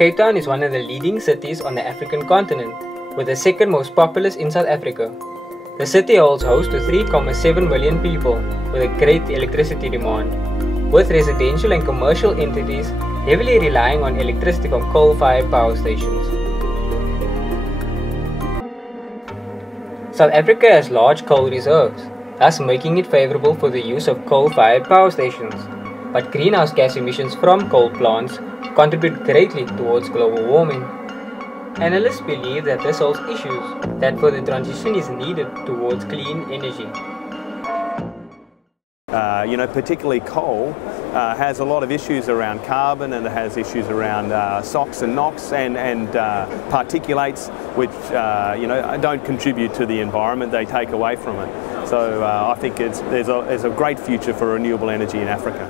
Cape Town is one of the leading cities on the African continent, with the second most populous in South Africa. The city holds host to 3.7 million people, with a great electricity demand, with residential and commercial entities heavily relying on electricity from coal-fired power stations. South Africa has large coal reserves, thus making it favorable for the use of coal-fired power stations, but greenhouse gas emissions from coal plants contribute greatly towards global warming. Analysts believe that this holds issues that further transition is needed towards clean energy. Particularly coal has a lot of issues around carbon, and it has issues around SOx and NOx and particulates, which don't contribute to the environment, they take away from it. So I think there's a great future for renewable energy in Africa.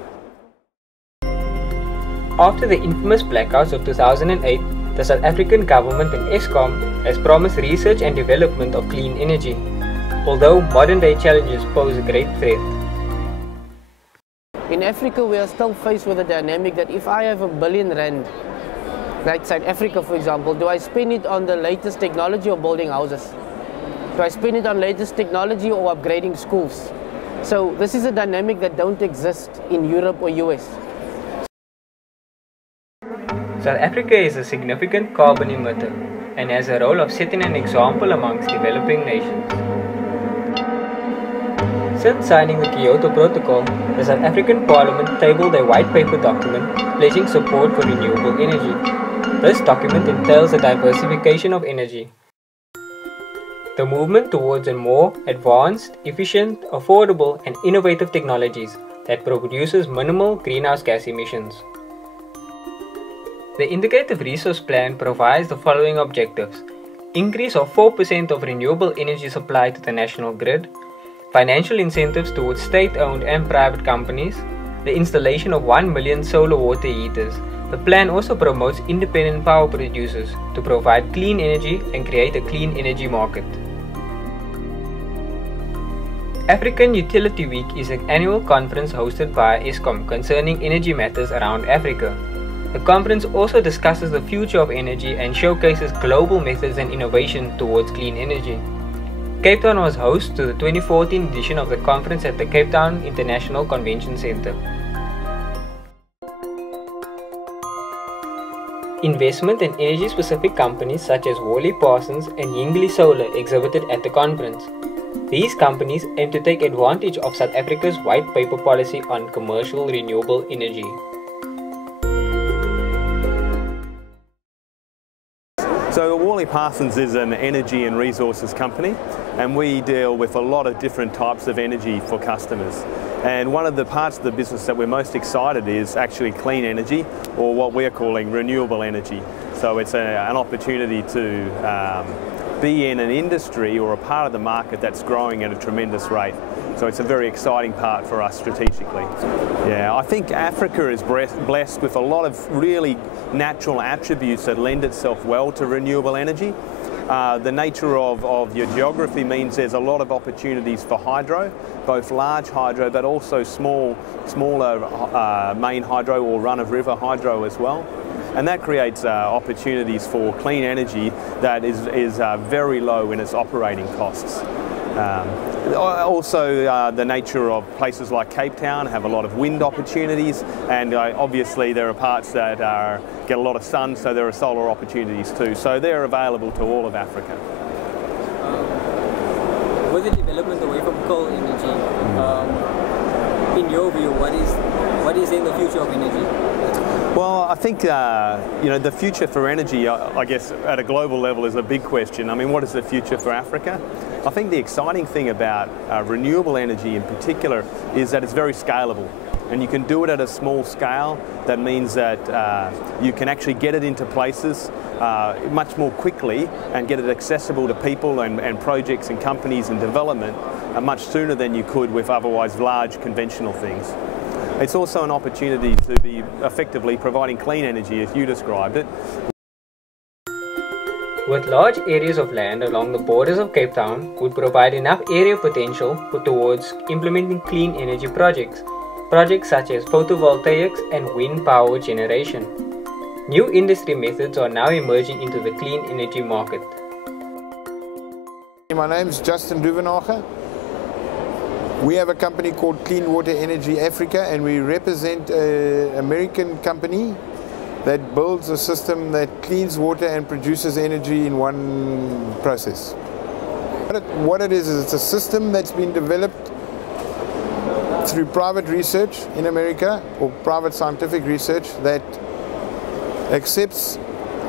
After the infamous blackouts of 2008, the South African government and Eskom has promised research and development of clean energy, although modern-day challenges pose a great threat. In Africa, we are still faced with a dynamic that if I have R1 billion, like South Africa for example, do I spend it on the latest technology or building houses? Do I spend it on latest technology or upgrading schools? So this is a dynamic that don't exist in Europe or US. South Africa is a significant carbon emitter and has a role of setting an example amongst developing nations. Since signing the Kyoto Protocol, the South African Parliament tabled a white paper document pledging support for renewable energy. This document entails the diversification of energy. The movement towards a more advanced, efficient, affordable and innovative technologies that produces minimal greenhouse gas emissions. The Integrated Resource Plan provides the following objectives: increase of 4% of renewable energy supply to the national grid, financial incentives towards state-owned and private companies, the installation of 1 million solar water heaters. The plan also promotes independent power producers to provide clean energy and create a clean energy market. African Utility Week is an annual conference hosted by Eskom concerning energy matters around Africa. The conference also discusses the future of energy and showcases global methods and innovation towards clean energy. Cape Town was host to the 2014 edition of the conference at the Cape Town International Convention Centre. Investment and energy-specific companies such as Worley Parsons and Yingli Solar exhibited at the conference. These companies aim to take advantage of South Africa's white paper policy on commercial renewable energy. So Worley Parsons is an energy and resources company, and we deal with a lot of different types of energy for customers. And one of the parts of the business that we're most excited is actually clean energy, or what we're calling renewable energy. So it's an opportunity to be in an industry or a part of the market that's growing at a tremendous rate. So it's a very exciting part for us strategically. Yeah, I think Africa is blessed with a lot of really natural attributes that lend itself well to renewable energy. The nature of your geography means there's a lot of opportunities for hydro, both large hydro but also smaller main hydro or run-of-river hydro as well. And that creates opportunities for clean energy that is very low in its operating costs. Also, the nature of places like Cape Town have a lot of wind opportunities, and obviously there are parts that get a lot of sun, so there are solar opportunities too. So they're available to all of Africa. With the development away from coal energy, in your view, what is in the future of energy? Well, I think the future for energy, I guess, at a global level is a big question. I mean, what is the future for Africa? I think the exciting thing about renewable energy in particular is that it's very scalable, and you can do it at a small scale. That means that you can actually get it into places much more quickly and get it accessible to people and projects and companies and development much sooner than you could with otherwise large conventional things. It's also an opportunity to be effectively providing clean energy, as you described it. With large areas of land along the borders of Cape Town would provide enough area potential towards implementing clean energy projects such as photovoltaics and wind power generation. New industry methods are now emerging into the clean energy market. My name is Justin Duvenage. We have a company called Clean Water Energy Africa, and we represent an American company that builds a system that cleans water and produces energy in one process. What it is it's a system that's been developed through private research in America, or private scientific research, that accepts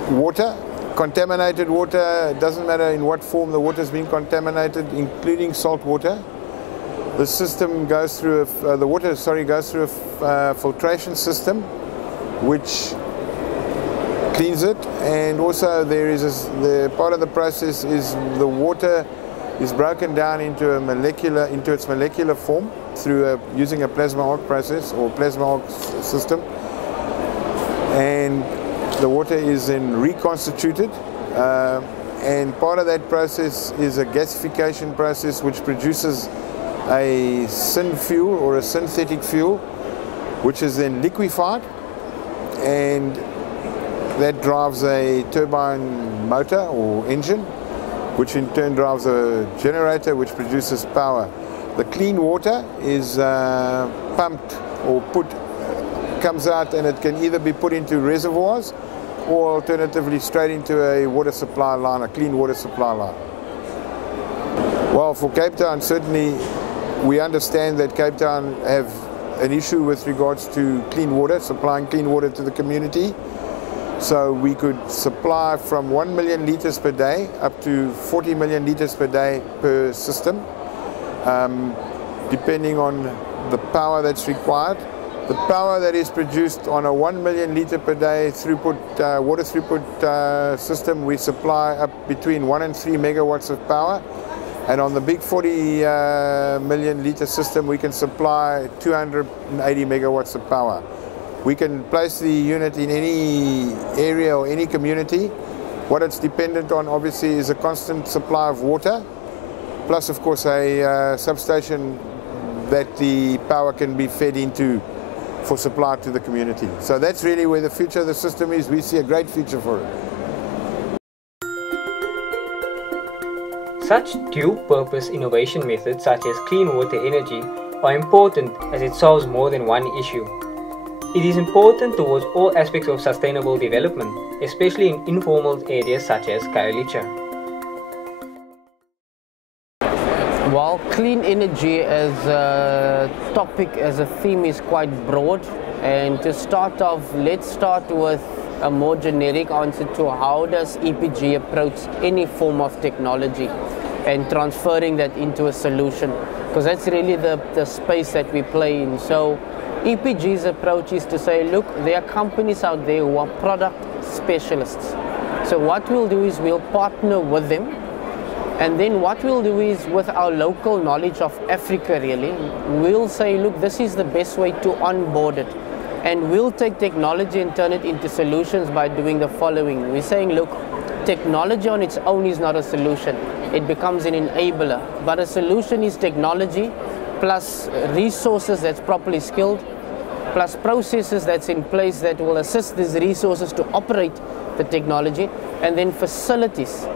water, contaminated water. It doesn't matter in what form the water has been contaminated, including salt water. The system goes through the water goes through a filtration system which cleans it, and also there is the part of the process is the water is broken down into its molecular form through using a plasma arc process or plasma arc system, and the water is then reconstituted, and part of that process is a gasification process which produces a syn fuel or a synthetic fuel, which is then liquefied, and that drives a turbine motor or engine, which in turn drives a generator which produces power. The clean water is pumped or comes out, and it can either be put into reservoirs or alternatively straight into a water supply line, a clean water supply line. Well, for Cape Town, certainly we understand that Cape Town have an issue with regards to clean water, supplying clean water to the community. So we could supply from 1 million litres per day up to 40 million litres per day per system, depending on the power that's required. The power that is produced on a 1 million litre per day throughput, water throughput system, we supply up between 1 and 3 megawatts of power. And on the big 40 million litre system, we can supply 280 megawatts of power. We can place the unit in any area or any community. What it's dependent on, obviously, is a constant supply of water, plus, of course, a substation that the power can be fed into for supply to the community. So that's really where the future of the system is. We see a great future for it. Such dual-purpose innovation methods such as clean water energy are important as it solves more than one issue. It is important towards all aspects of sustainable development, especially in informal areas such as Khayelitsha. While clean energy as a topic, as a theme, is quite broad, and to start off, let's start with a more generic answer to how does EPG approach any form of technology and transferring that into a solution, because that's really the space that we play in. So EPG's approach is to say, look, there are companies out there who are product specialists. So what we'll do is we'll partner with them, and then what we'll do is, with our local knowledge of Africa really, we'll say, look, this is the best way to onboard it. And we'll take technology and turn it into solutions by doing the following. We're saying, look, technology on its own is not a solution. It becomes an enabler. But a solution is technology plus resources that's properly skilled, plus processes that's in place that will assist these resources to operate the technology, and then facilities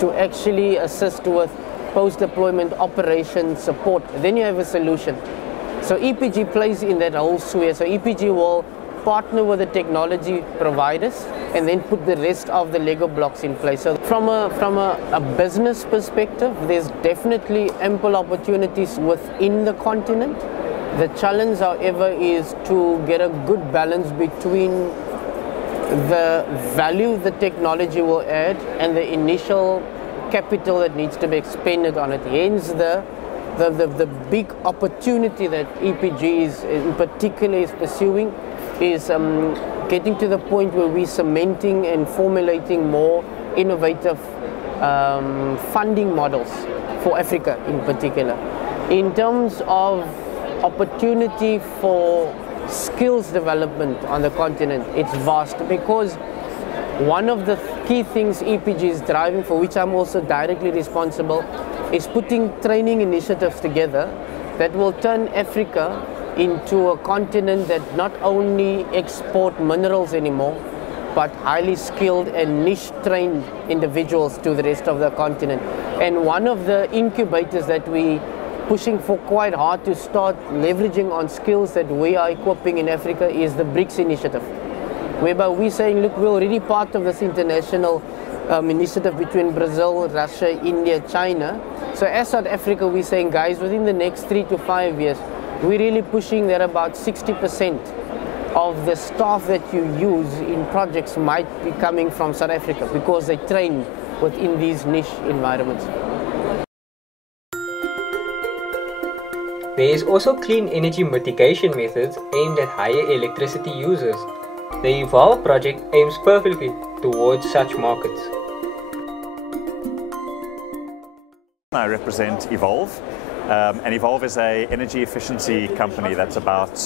to actually assist with post-deployment operation support. Then you have a solution. So EPG plays in that whole sphere. So EPG will partner with the technology providers and then put the rest of the Lego blocks in place. So from a business perspective, there's definitely ample opportunities within the continent. The challenge, however, is to get a good balance between the value the technology will add and the initial capital that needs to be expended on it. Hence the big opportunity that EPG is in particular is pursuing is getting to the point where we're cementing and formulating more innovative funding models for Africa in particular. In terms of opportunity for skills development on the continent, it's vast, because one of the key things EPG is driving, for which I'm also directly responsible, is putting training initiatives together that will turn Africa into a continent that not only export minerals anymore, but highly skilled and niche trained individuals to the rest of the continent. And one of the incubators that we pushing for quite hard to start leveraging on skills that we are equipping in Africa is the BRICS initiative, whereby we're saying, look, we're already part of this international initiative between Brazil, Russia, India, China. So as South Africa, we're saying, guys, within the next 3 to 5 years, we're really pushing that about 60% of the staff that you use in projects might be coming from South Africa because they train within these niche environments. There is also clean energy mitigation methods aimed at higher electricity users. The Evolve project aims perfectly towards such markets. I represent Evolve, and Evolve is an energy efficiency company that's about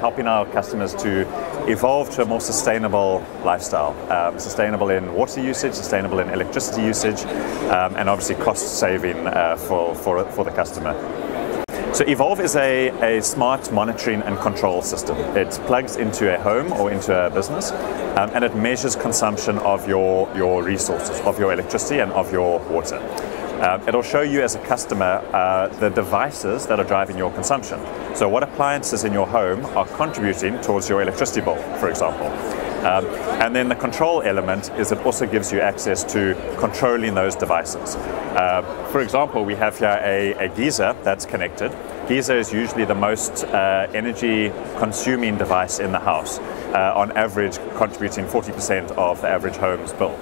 helping our customers to evolve to a more sustainable lifestyle, sustainable in water usage, sustainable in electricity usage, and obviously cost saving for the customer. So Evolve is a smart monitoring and control system. It plugs into a home or into a business, and it measures consumption of your resources, of your electricity and of your water. It'll show you as a customer the devices that are driving your consumption. So what appliances in your home are contributing towards your electricity bill, for example. And then the control element is it also gives you access to controlling those devices. For example, we have here a geyser that's connected. Geyser is usually the most energy consuming device in the house, on average contributing 40% of the average home's bill.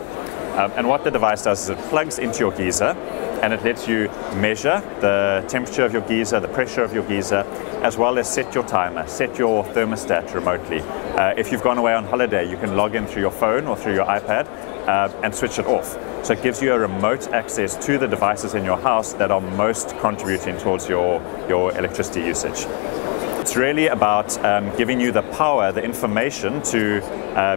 And what the device does is it plugs into your geyser and it lets you measure the temperature of your geyser, the pressure of your geyser, as well as set your timer, set your thermostat remotely. If you've gone away on holiday, you can log in through your phone or through your iPad and switch it off. So it gives you a remote access to the devices in your house that are most contributing towards your electricity usage. It's really about giving you the power, the information to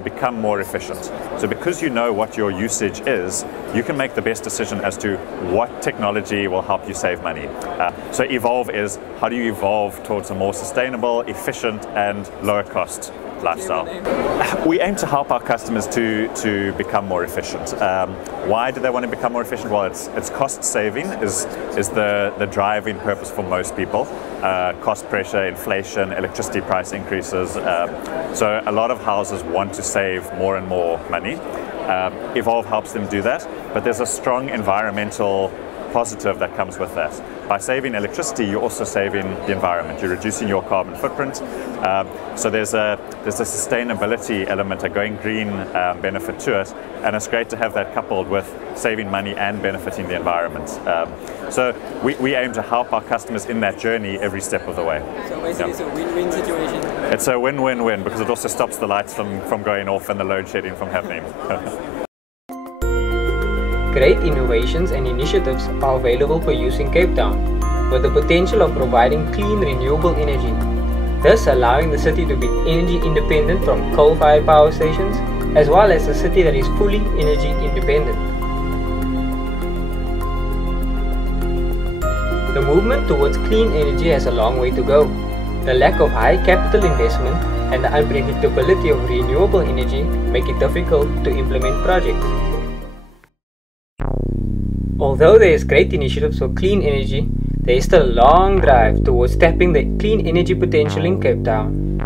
become more efficient. So because you know what your usage is, you can make the best decision as to what technology will help you save money. So Evolve is how do you evolve towards a more sustainable, efficient and lower cost lifestyle. We aim to help our customers to become more efficient. Why do they want to become more efficient? Well, it's cost saving is the driving purpose for most people. Cost pressure, inflation, electricity price increases. So a lot of houses want to save more and more money. Evolve helps them do that, but there's a strong environmental positive that comes with that. By saving electricity, you're also saving the environment. You're reducing your carbon footprint. So there's a sustainability element, a going green benefit to it, and it's great to have that coupled with saving money and benefiting the environment. So we aim to help our customers in that journey every step of the way. So basically, it's a win-win situation. It's a win-win-win because it also stops the lights from going off and the load shedding from happening. Great innovations and initiatives are available for use in Cape Town, with the potential of providing clean renewable energy, thus allowing the city to be energy independent from coal-fired power stations, as well as a city that is fully energy independent. The movement towards clean energy has a long way to go. The lack of high capital investment and the unpredictability of renewable energy make it difficult to implement projects. Although there is great initiatives for clean energy, there is still a long drive towards tapping the clean energy potential in Cape Town.